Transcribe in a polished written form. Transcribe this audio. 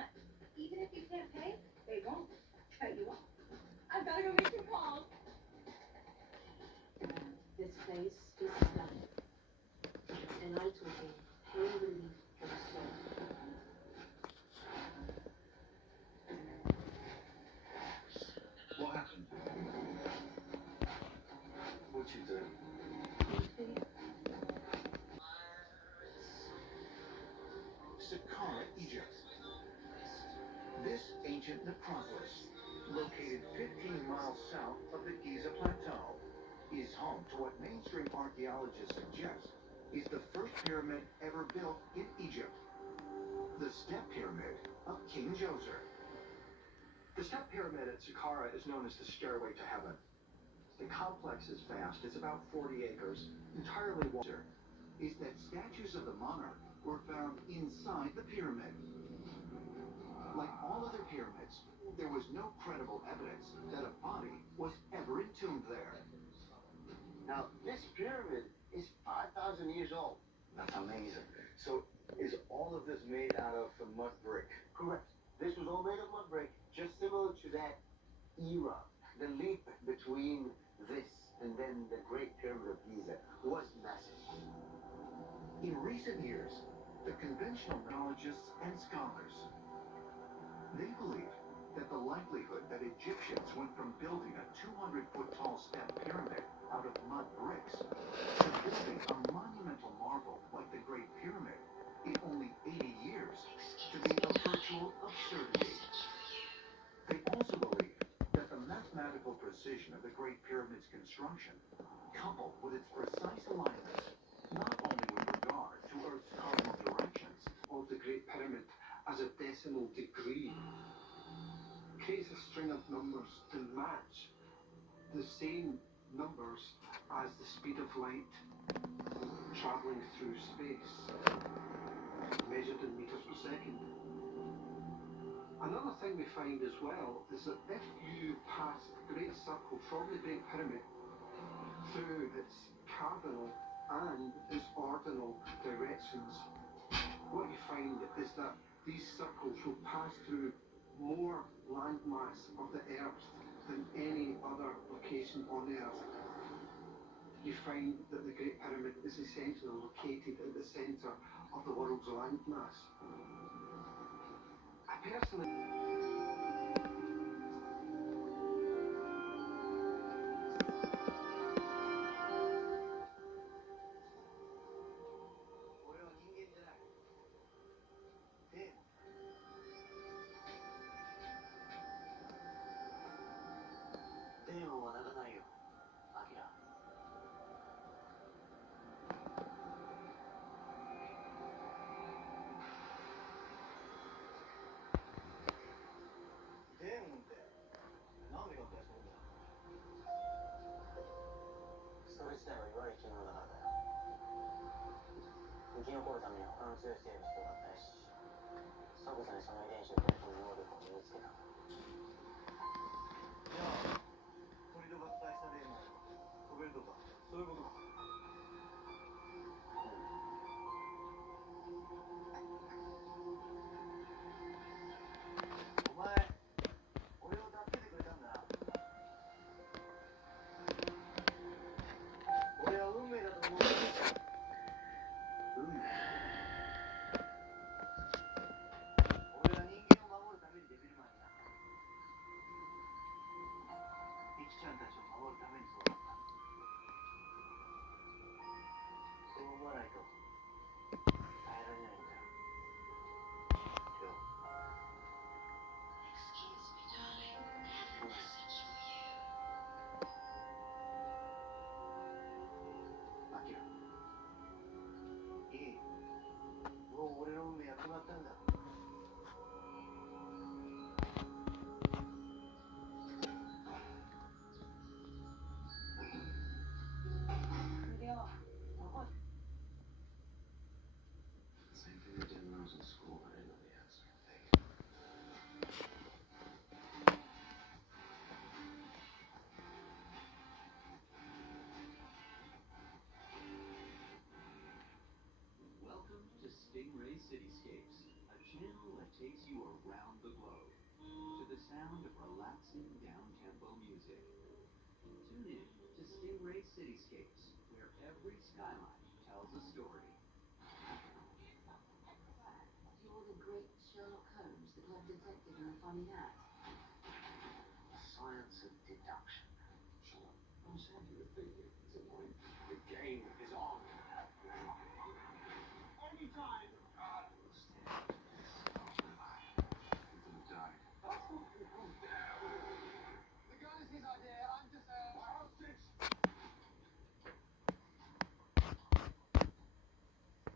want. Even if you can't pay, they won't cut you off. I've got to go make some calls. This place is stunning. And I took a pain relief for the soul. What happened? What'd you do? Saqqara, Egypt. This ancient necropolis, located 15 miles south of the Giza Plateau, is home to what mainstream archaeologists suggest is the first pyramid ever built in Egypt, the Step Pyramid of King Djoser. The Step Pyramid at Saqqara is known as the Stairway to Heaven. The complex is vast. It's about 40 acres, entirely water. Is that statues of the monarch were found inside the pyramid. Like all other pyramids, there was no credible evidence that a body was ever entombed there. Now, this pyramid is 5,000 years old. That's amazing. So, is all of this made out of the mud brick? Correct. This was all made of mud brick, just similar to that era. The leap between this and then the Great Pyramid of Giza was massive. In recent years, the conventional knowledgists and scholars, they believe that the likelihood that Egyptians went from building a 200-foot tall step pyramid out of mud bricks to building a monumental marvel like the Great Pyramid in only 80 years to be a virtual absurdity. They also believe that the mathematical precision of the Great Pyramid's construction, coupled with its precise alignment, not only with regard to Earth's cardinal directions, Of the Great Pyramid as a decimal degree creates a string of numbers to match the same numbers as the speed of light traveling through space, measured in meters per second. Another thing we find as well is that if you pass a great circle from the Great Pyramid through its cardinal and its ordinal directions, what you find is that these circles will pass through more landmass of the Earth than any other location on Earth. You find that the Great Pyramid is essentially located at the centre of the world's landmass. I personally... takes you around the globe to the sound of relaxing down-tempo music. Tune in to Stingray Cityscapes, where every skyline tells a story. You're the great Sherlock Holmes, the clever detective in the funny hat.